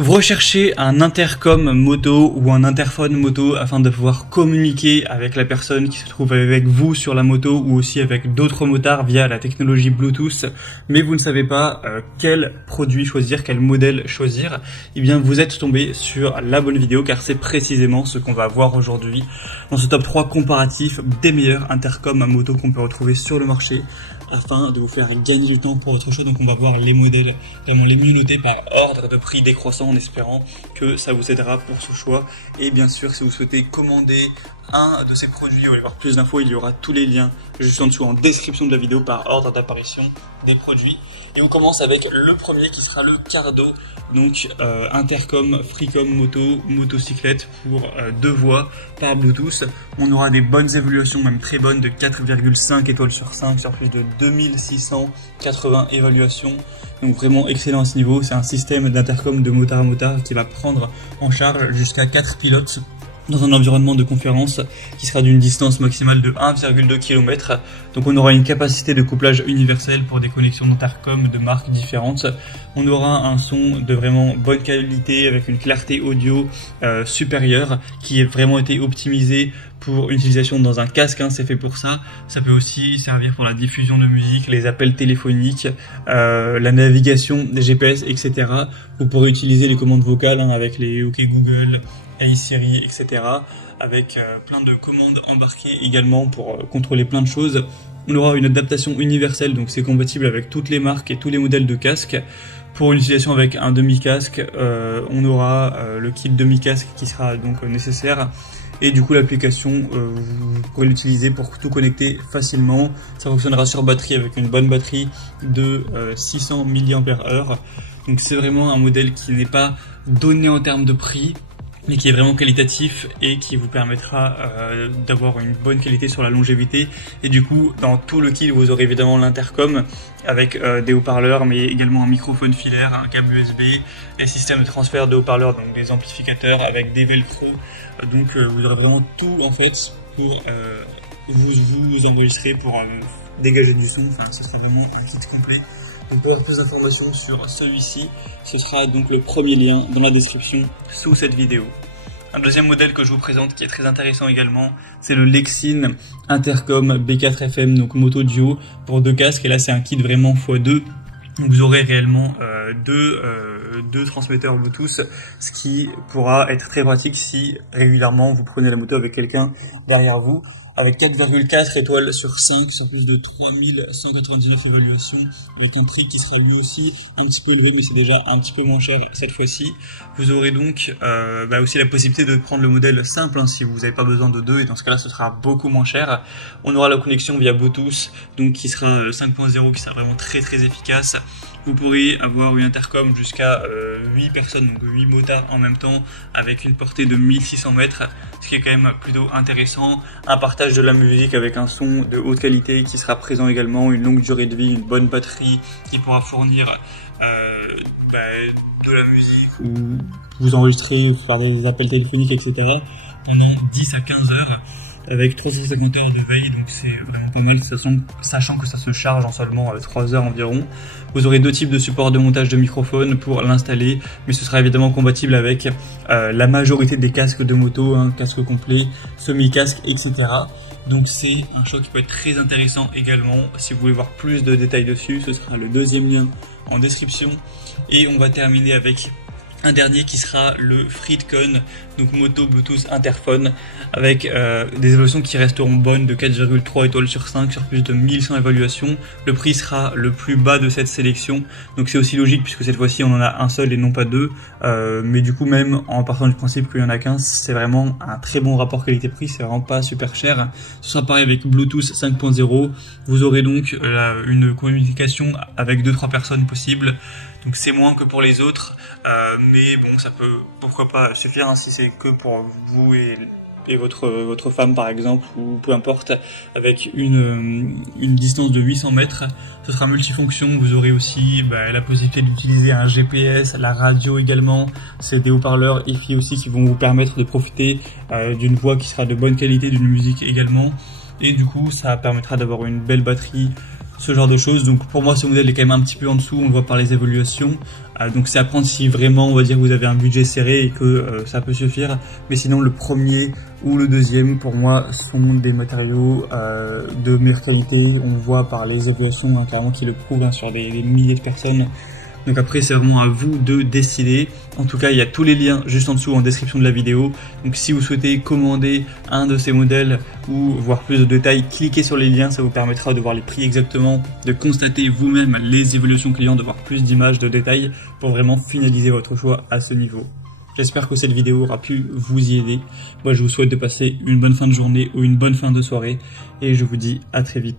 Vous recherchez un intercom moto ou un interphone moto afin de pouvoir communiquer avec la personne qui se trouve avec vous sur la moto ou aussi avec d'autres motards via la technologie Bluetooth, mais vous ne savez pas quel produit choisir, quel modèle choisir. Eh bien, vous êtes tombé sur la bonne vidéo car c'est précisément ce qu'on va voir aujourd'hui dans ce top 3 comparatif des meilleurs intercoms à moto qu'on peut retrouver sur le marché, afin de vous faire gagner du temps pour votre choix. Donc on va voir les modèles vraiment les mieux notés par ordre de prix décroissant, en espérant que ça vous aidera pour ce choix. Et bien sûr, si vous souhaitez commander un de ces produits ou avoir plus d'infos, il y aura tous les liens juste en dessous en description de la vidéo par ordre d'apparition des produits. Et on commence avec le premier qui sera le Cardo, donc intercom, freecom motocyclette pour 2 voies par Bluetooth. On aura des bonnes évaluations, même très bonnes, de 4,5 étoiles sur 5 sur plus de 2680 évaluations. Donc vraiment excellent à ce niveau. C'est un système d'intercom de motard à motard qui va prendre en charge jusqu'à 4 pilotes dans un environnement de conférence qui sera d'une distance maximale de 1,2 km. Donc on aura une capacité de couplage universel pour des connexions d'intercom de marques différentes. On aura un son de vraiment bonne qualité avec une clarté audio supérieure qui a vraiment été optimisé pour une utilisation dans un casque, c'est fait pour ça. Ça peut aussi servir pour la diffusion de musique, les appels téléphoniques, la navigation des GPS, etc. Vous pourrez utiliser les commandes vocales avec les OK Google, Hey Siri, etc. avec plein de commandes embarquées également pour contrôler plein de choses. On aura une adaptation universelle, donc c'est compatible avec toutes les marques et tous les modèles de casques. Pour une utilisation avec un demi-casque, on aura le kit demi-casque qui sera donc nécessaire. Et du coup l'application, vous pourrez l'utiliser pour tout connecter facilement. Ça fonctionnera sur batterie avec une bonne batterie de 600 mAh. Donc c'est vraiment un modèle qui n'est pas donné en termes de prix, mais qui est vraiment qualitatif et qui vous permettra d'avoir une bonne qualité sur la longévité. Et du coup, dans tout le kit, vous aurez évidemment l'intercom avec des haut-parleurs, mais également un microphone filaire, un câble USB, des systèmes de transfert de haut-parleurs, donc des amplificateurs avec des velcro. Donc vous aurez vraiment tout en fait pour vous enregistrer, pour dégager du son. Enfin, ce sera vraiment un kit complet. Donc pour avoir plus d'informations sur celui-ci, ce sera donc le premier lien dans la description sous cette vidéo. Un deuxième modèle que je vous présente qui est très intéressant également, c'est le Lexin Intercom B4FM, donc moto duo pour 2 casques. Et là c'est un kit vraiment x2. Donc vous aurez réellement deux transmetteurs Bluetooth, ce qui pourra être très pratique si régulièrement vous prenez la moto avec quelqu'un derrière vous. Avec 4,4 étoiles sur 5 sur plus de 3199 évaluations, avec un prix qui sera lui aussi un petit peu élevé, mais c'est déjà un petit peu moins cher cette fois-ci. Vous aurez donc aussi la possibilité de prendre le modèle simple si vous n'avez pas besoin de 2, et dans ce cas-là ce sera beaucoup moins cher. On aura la connexion via Bluetooth, donc qui sera 5.0, qui sera vraiment très très efficace. Vous pourrez avoir une intercom jusqu'à 8 personnes, donc 8 motards en même temps, avec une portée de 1600 mètres, ce qui est quand même plutôt intéressant. Un partage de la musique avec un son de haute qualité qui sera présent également, une longue durée de vie, une bonne batterie qui pourra fournir de la musique ou vous enregistrer, faire des appels téléphoniques, etc. pendant 10 à 15 heures. Avec 350 heures de veille, donc c'est vraiment pas mal, sachant que ça se charge en seulement 3 heures environ. Vous aurez 2 types de supports de montage de microphone pour l'installer, mais ce sera évidemment compatible avec la majorité des casques de moto, casque complet, semi-casque, etc. Donc c'est un choix qui peut être très intéressant également. Si vous voulez voir plus de détails dessus, ce sera le deuxième lien en description. Et on va terminer avec un dernier qui sera le Freecom, donc moto Bluetooth interphone, avec des évaluations qui resteront bonnes de 4,3 étoiles sur 5 sur plus de 1100 évaluations. Le prix sera le plus bas de cette sélection, donc c'est aussi logique puisque cette fois-ci on en a un seul et non pas 2, mais du coup même en partant du principe qu'il y en a qu'un, c'est vraiment un très bon rapport qualité-prix, c'est vraiment pas super cher. Ce sera pareil avec Bluetooth 5.0, vous aurez donc une communication avec 2-3 personnes possible. Donc c'est moins que pour les autres, mais bon, ça peut pourquoi pas suffire si c'est que pour vous et votre femme par exemple, ou peu importe, avec une distance de 800 mètres. Ce sera multifonction, vous aurez aussi la possibilité d'utiliser un GPS, la radio également, c'est des haut-parleurs EFI aussi qui vont vous permettre de profiter d'une voix qui sera de bonne qualité, d'une musique également, et du coup ça permettra d'avoir une belle batterie ce genre de choses. Donc pour moi ce modèle est quand même un petit peu en dessous, on le voit par les évaluations. Donc c'est à prendre si vraiment on va dire vous avez un budget serré et que ça peut suffire. Mais sinon le premier ou le deuxième pour moi sont des matériaux de meilleure qualité. On voit par les évaluations clairement qui le prouvent sur des milliers de personnes. Donc après c'est vraiment à vous de décider. En tout cas il y a tous les liens juste en dessous en description de la vidéo. Donc si vous souhaitez commander un de ces modèles ou voir plus de détails, cliquez sur les liens, ça vous permettra de voir les prix exactement, de constater vous-même les évolutions clients, de voir plus d'images, de détails pour vraiment finaliser votre choix à ce niveau. J'espère que cette vidéo aura pu vous y aider. Moi je vous souhaite de passer une bonne fin de journée ou une bonne fin de soirée et je vous dis à très vite.